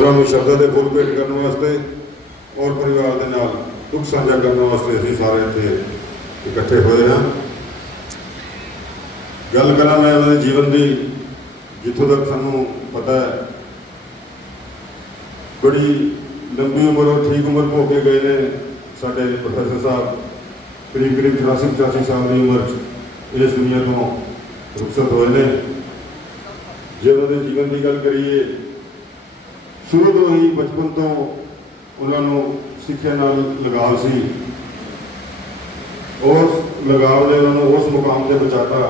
उन्होंने शब्दों के फुल भेंट करने वास्ते और परिवार के नाल दुख साझा करने वास्ते असीं सारे इत्थे इकट्ठे होए हैं। गल करा मैं उन्होंने जीवन की, जितों तक सानू पता है बड़ी लंबी उम्र और ठीक उम्र भोग के गए ने साडे प्रोफैसर साहब। करीब करीब 84-85 साल की उम्र इस दुनिया को रुखसत होए ने। जे उन्होंने जीवन की गल करिए, शुरू तो ही बचपन तो उन्होंने सिक्ख्या नाल लगाव सी। उस लगाव ने उन्होंने उस मुकाम से पहुँचाता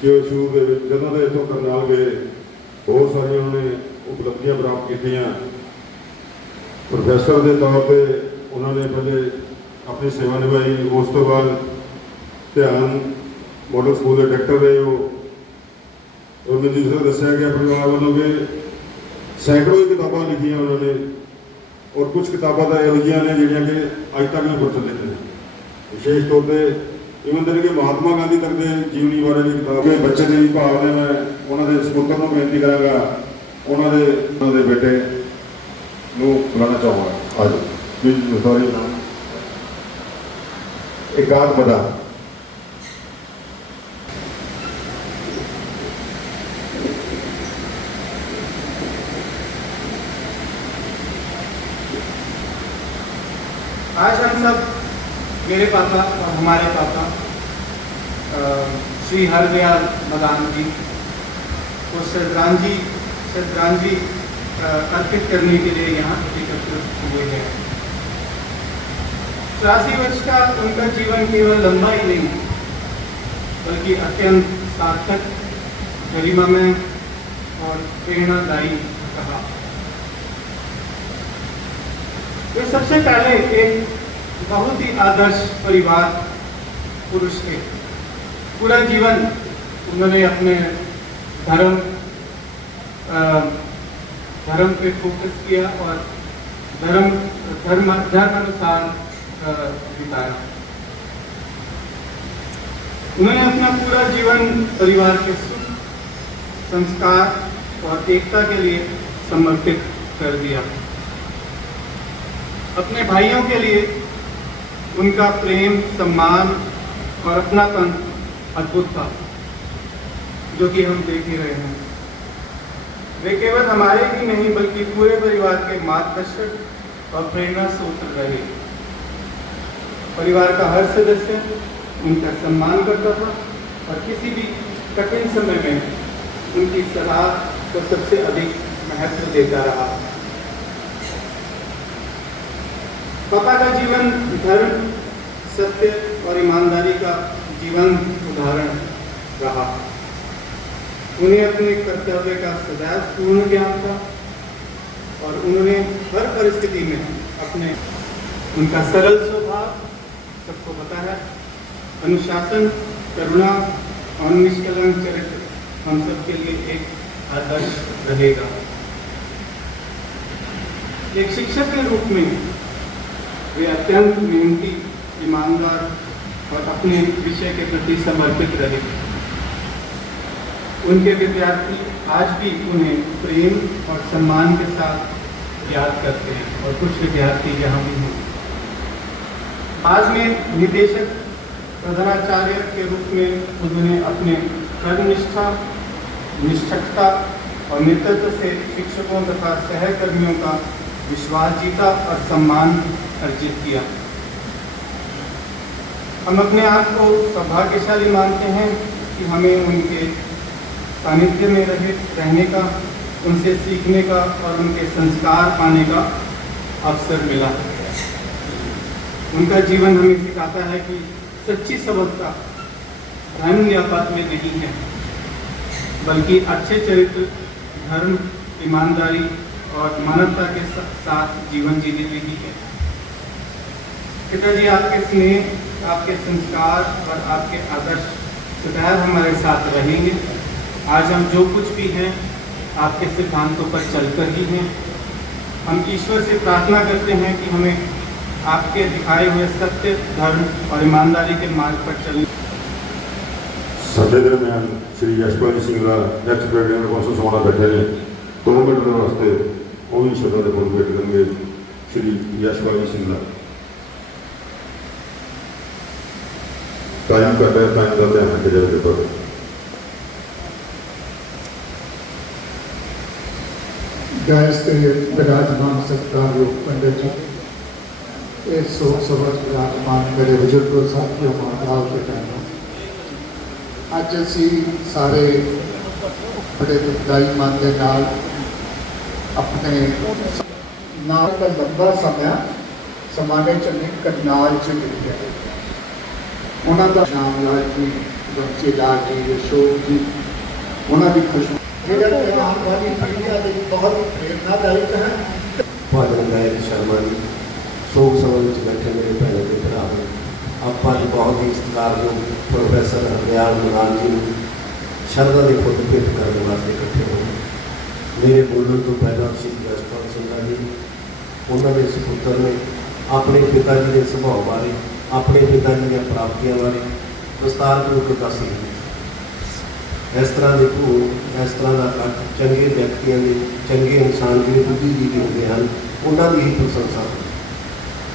कि शुरू के जदों के इतों करनाल गए बहुत सारी उन्होंने उपलब्धियां प्राप्त की। प्रोफैसर के तौर पर उन्होंने पहले अपनी सेवा निभाई, उस तो बाद ध्यान मॉडल स्कूल के डायरेक्टर रहे हो। और मैं दूसरा दसिया गया परिवार वालों के सैकड़ों ही किताबें लिखियाँ उन्होंने, और कुछ किताबें तो एहजियाँ ने जिहड़ियां कि अज तक भी प्रचलित हैं। विशेष तौर पर इवन देने के महात्मा गांधी तक के जीवनी बारे भी किताब के बच्चे के भाव ने मैं उन्होंने सपुत्र को बेनती कराँगा, उन्होंने बेटे को बुलाना चाहूँगा। आज सॉरी एक आध बता आज हम सब, मेरे पापा और हमारे पापा श्री हरदयाल मदान जी को श्रद्धांजलि अर्पित करने के लिए यहाँ एकत्रित हुए हैं। 83 वर्ष का उनका जीवन केवल लंबा ही नहीं बल्कि अत्यंत सार्थक, गरिमामय और प्रेरणादायी रहा। वे सबसे पहले एक बहुत ही आदर्श परिवार पुरुष थे। पूरा जीवन उन्होंने अपने धर्म पे फोकस किया और धर्म अनुसार बिताया। उन्होंने अपना पूरा जीवन परिवार के सुख, संस्कार और एकता के लिए समर्पित कर दिया। अपने भाइयों के लिए उनका प्रेम, सम्मान और अपनापन अद्भुत था, जो कि हम देख ही रहे हैं। वे केवल हमारे ही नहीं बल्कि पूरे परिवार के मार्गदर्शक और प्रेरणा स्रोत रहे। परिवार का हर सदस्य उनका सम्मान करता था और किसी भी कठिन समय में उनकी सलाह को सबसे अधिक महत्व देता रहा। पापा का जीवन धर्म, सत्य और ईमानदारी का जीवन उदाहरण रहा। उन्हें अपने कर्तव्य का सदैव पूर्ण ज्ञान था और उन्होंने हर परिस्थिति में उनका सरल स्वभाव, सबको पता है, अनुशासन, करुणा और निष्कलंक चरित्र हम सब के लिए एक आदर्श रहेगा। एक शिक्षक के रूप में वे अत्यंत मेहनती, ईमानदार और अपने विषय के प्रति समर्पित रहे। उनके विद्यार्थी आज भी उन्हें प्रेम और सम्मान के साथ याद करते हैं और कुछ विद्यार्थी यहाँ भी हैं। बाद में निदेशक, प्रधानाचार्य के रूप में उन्होंने अपने कर्मनिष्ठा, निष्ठता और नेतृत्व से शिक्षकों तथा सहकर्मियों का विश्वास जीता और सम्मान अर्जित किया। हम अपने आप को सौभाग्यशाली मानते हैं कि हमें उनके सानिध्य में रहने का, उनसे सीखने का और उनके संस्कार पाने का अवसर मिला। उनका जीवन हमें सिखाता है कि सच्ची सफलता धन या पद में नहीं है, बल्कि अच्छे चरित्र, धर्म, ईमानदारी और मानवता के साथ जीवन जीने में ही है। पिताजी, आपके स्नेह, आपके संस्कार और आपके आदर्श सदैव हमारे साथ रहेंगे। आज हम जो कुछ भी हैं आपके सिद्धांतों पर चलकर ही हैं। हम ईश्वर से प्रार्थना करते हैं कि हमें आपके दिखाए हुए सत्य, धर्म और ईमानदारी के मार्ग पर चलने। ਸਾਡੇ ਦਰਮਿਆਨ श्री यशपाल सिंह का नैक्सट प्रोग्राम कौंसल सोना बैठे ने 2 मिनट वास्ते भी श्रद्धा के फुल भेंट करेंगे श्री यशपाल जी सिंगला। टाइम कर रहे टाइम का ध्यान रखे जाए पेपर गैस के विराजमान सत्कार पंडित जी इस शोक सभा विराजमान मेरे बुजुर्गों साथियों माताओं के बहनों, अज असी सारे बड़े दुखदाई मन के नाल अपने नाम का लंबा समय समाने चले करनाल च मिल गया। उन्होंने श्याम लाल जी, बंसी लाल जी, अशोक जी, उन्होंने खुशबू जिधर आने वाली पीढ़ियां बहुत ही प्रेरणादायक है। भजन गायक शर्मा जी, शोक सभा में बैठे मेरे भैनों के भरा आप अज बहुत ही सत्कारयोग प्रोफैसर हरदयाल मदान जी शरदा के फुल भेंट करने वास्ते इकट्ठे हो। मेरे बोलने तो पहला श्री यशपाल सिंह जी उन्होंने सपुत्र ने अपने पिता जी के सुभाव बारे, अपने पिता जी की प्राप्तियों बारे विस्तारपूर्वक दस इस तरह देखो, इस तरह का कट चंगे व्यक्तियों के चंगे इंसान जो बुद्धिजीवी होंगे हैं उन्होंने ही प्रशंसा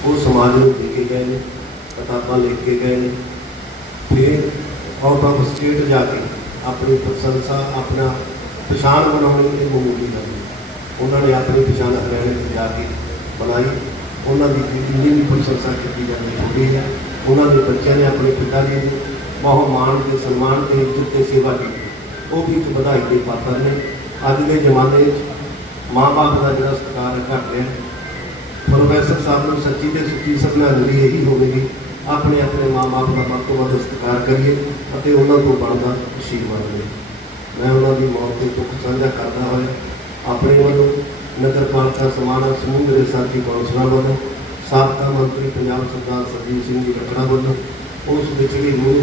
वो समाज में दे के गए हैं, किताबा लिख के गए हैं, फिर आउट ऑफ स्टेट जाके अपनी प्रशंसा अपना पछाण बनाने की मूवी करी। उन्होंने अपनी पछाण हरियाणा जाके बनाई, उन्होंने जितनी भी प्रशंसा की जाती छोटी है। उन्होंने बच्चों ने अपने पिता जी की बहुत मान के सम्मान के इज्जत की सेवा की, वो भी एक बधाई के पात्र ने। अज के जमाने माँ बाप का जो सत्कार घट रहा है, प्रोफैसर साहब को सच्ची तो सच्ची श्रद्धांजलि यही होगी अपने अपने माँ बाप का वध तो वध सत्कार करिए और उन्होंने को बनता आशीर्वाद ले। मैं उन्होंने मौत के दुख साझा करता हुआ अपने वालों नगर पालिका समाना समूह मेरे साथी कौंसलर वालों साबका मंत्री पंजाब सरदार सरजीत सिंह जी रखड़ा वालों उस विचली मूह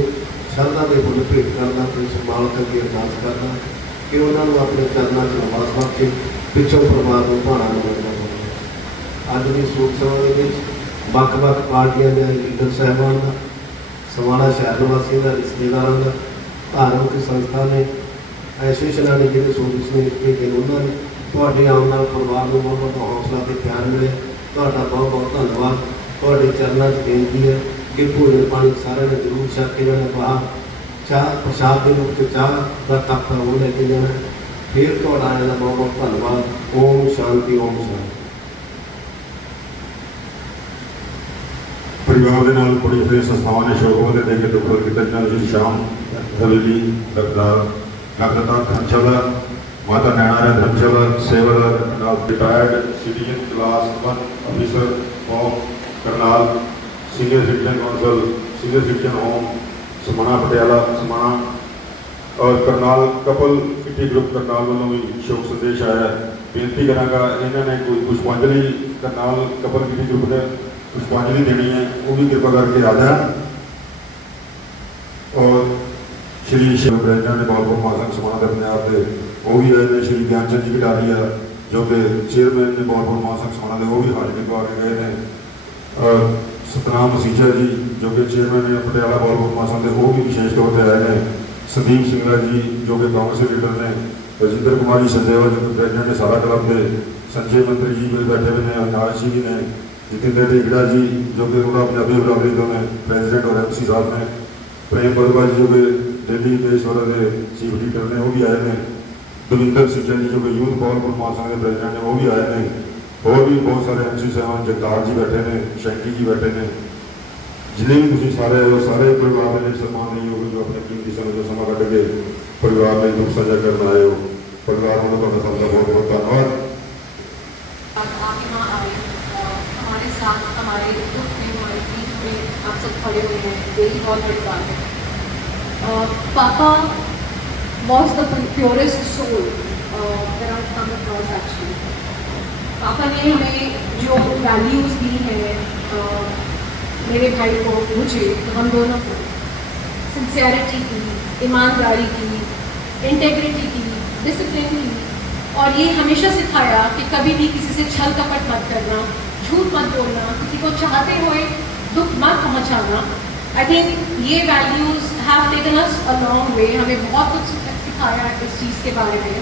शरदा के फुल भेंट करना, अपने संभाल करके अरदास करना कि उन्होंने अपने चरणों च निवास बख्शे, पिछों परिवार को भाड़ा मिलना। अज की शोक सभा के ਵੱਖ-ਵੱਖ पार्टियां के लीडर साहबान का, समाना शहर निवासियों का, रिश्तेदारों का, धार्मिक संस्था ने, एसोसीएशन ने जो सूरज ने भेजे उन्होंने थोड़े आने वाले परिवार को बहुत बहुत हौसला तो प्यार मिले। बहुत बहुत धन्यवाद। थोड़े चरणों से बेनती है कि भोजन पानी सारे ने जरूर छक के मैंने कहा चाह प्रसाद के रूप में चाह का कप वो लेके जाना। फिर थोड़ा आने का बहुत बहुत धन्यवाद। ओम शांति, ओम शांति। परिवार के नाल बड़ी सारी संस्थावां ने शोकों के देखे दुख किया जी शाम हवेली लगता धर्मशाला माता नैना धर्मशाला सेवादार retired citizen class 1 officer of Karnal senior citizen council senior citizen home समाना पटियाला समाना और Karnal couple kitty group Karnal वालों भी शोक संदेश आया। बेनती करांगा इन्होंने कोई पुष्पांजलि करनाल कपल किटी ग्रुप ने पुष्पांजलि देनी है, वो भी कृपा करके आ जाए। और श्री शिव ब्रह्मा ने बहुत बहुत महासंघ समाना के पंजाब के वो भी आए। श्री ज्ञानचंद जी कटारिया जो कि चेयरमैन ने बहुत बहुत महासंघ समाना के वो भी हाजिरी पा के गए हैं। सतनाम मसीचा जी जो कि चेयरमैन ने पटियाला बहुत बहुत महासंघ के वो भी विशेष तौर पर आए हैं। संदीप सिंगला जी जो कि कांग्रेस के लीडर ने, राजिंदर कुमारी संजेवा जो कि प्रेजिडेंट ने सारा क्लब के, संजय मंत्री जी भी बैठे हुए हैं, अविनाश जी भी ने, जितेंद्र ढेगड़ा जी जो कि उन्होंने पंजाबी बराबरी दो में प्रेजिडेंट और MC साहब ने, प्रेम बरवा जी जो कि दिल्ली देशवर के चीफ लीडर ने वो भी आए हैं। दविंदर सिंह जी जो कि यूथ पावरफुल महासंघ के प्रेजिडेंट ने वो भी आए हैं। और भी बहुत सारे MC साहब जगतार जी बैठे हैं, शैंकी जी बैठे हैं। जिन्हें भी तुम सारे सारे परिवार ने सम्मान नहीं होगी जो अपने कीमती समय जो समा कट के परिवार में दुख साझा करना आए हो। परिवार वालों का सबका बहुत बहुत धन्यवाद। आप यहाँ आए, हमारे साथ हमारे दुख में हमारे बीच में आप सब खड़े हुए हैं, यही बहुत बड़ी बात है। पापा was the purest soul that I come across actually. पापा ने हमें जो वैल्यूज़ दी हैं मेरे भाई को, मुझे, हम दोनों को, सिंसियरिटी की, ईमानदारी की, इंटेग्रिटी की, डिसिप्लिन की, और ये हमेशा सिखाया कि कभी भी किसी से छल कपट मत करना, झूठ मत बोलना, किसी को चाहते हुए दुख मत पहुंचाना। आई थिंक ये values have taken us a long way. हमें बहुत कुछ सिखाया इस चीज़ के बारे में।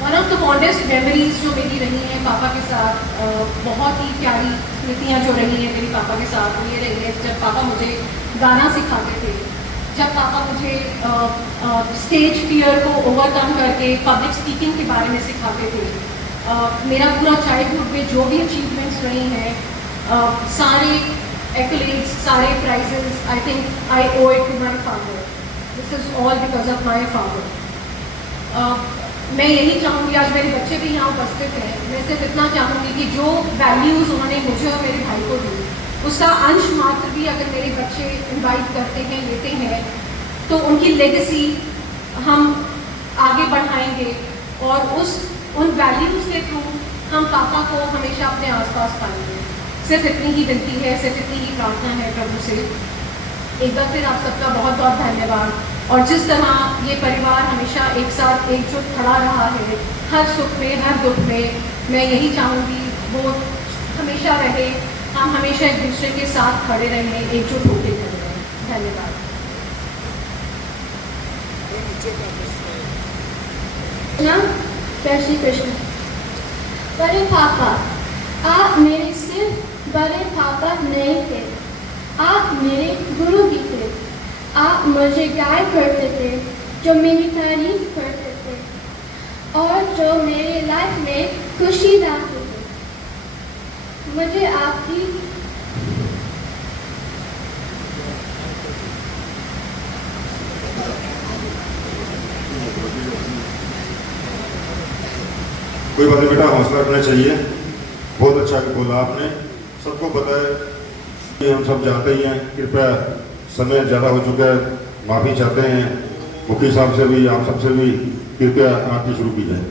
One of the fondest memories जो मेरी रही हैं पापा के साथ, बहुत ही प्यारी स्मृतियाँ जो रही हैं मेरी पापा के साथ, वो ये रही है जब पापा मुझे गाना सिखाते थे, जब पापा मुझे स्टेज फियर को ओवरकम करके पब्लिक स्पीकिंग के बारे में सिखाते थे। मेरा पूरा चाइल्डहुड में जो भी अचीवमेंट्स रही हैं, सारे एक्कलेड्स, सारे prizes, I think I owe it to my father. This is all because of my father. मैं यही चाहूँगी, आज मेरे बच्चे भी यहाँ उपस्थित हैं, मैं सिर्फ इतना चाहूँगी कि जो वैल्यूज़ उन्होंने मुझे और मेरे भाई को दी, उसका अंश मात्र भी अगर मेरे बच्चे इनवाइट करते हैं, लेते हैं, तो उनकी लेगेसी हम आगे बढ़ाएंगे और उन वैल्यूज़ के थ्रू हम पापा को हमेशा अपने आसपास पाएंगे। सिर्फ इतनी ही विनती है, सिर्फ इतनी ही प्रार्थना है प्रभु से। एक बार फिर आप सबका बहुत बहुत धन्यवाद। और जिस तरह ये परिवार हमेशा एक साथ एकजुट खड़ा रहा है, हर सुख में, हर दुख में, मैं यही चाहूँगी वो हमेशा रहे, हम हमेशा एक दूसरे के साथ खड़े रहें, एकजुट होकर खड़े रहें। धन्यवाद। जय श्री कृष्ण। बड़े पापा, आप मेरे सिर्फ बड़े पापा नहीं थे, आप मेरे गुरु भी थे। आप मुझे गाइड करते थे, जो मेरी तारीफ करते थे और जो मेरी लाइफ में खुशी लाते थे। मुझे आपकी कोई बात नहीं बेटा, हौसला रखना चाहिए। बहुत अच्छा बोला आपने। सबको पता है कि हम सब जानते ही हैं। कृपया, समय ज़्यादा हो चुका है, माफ़ी चाहते हैं मुखी साहब से भी, आप सबसे भी। कृपया आरती शुरू की जाए।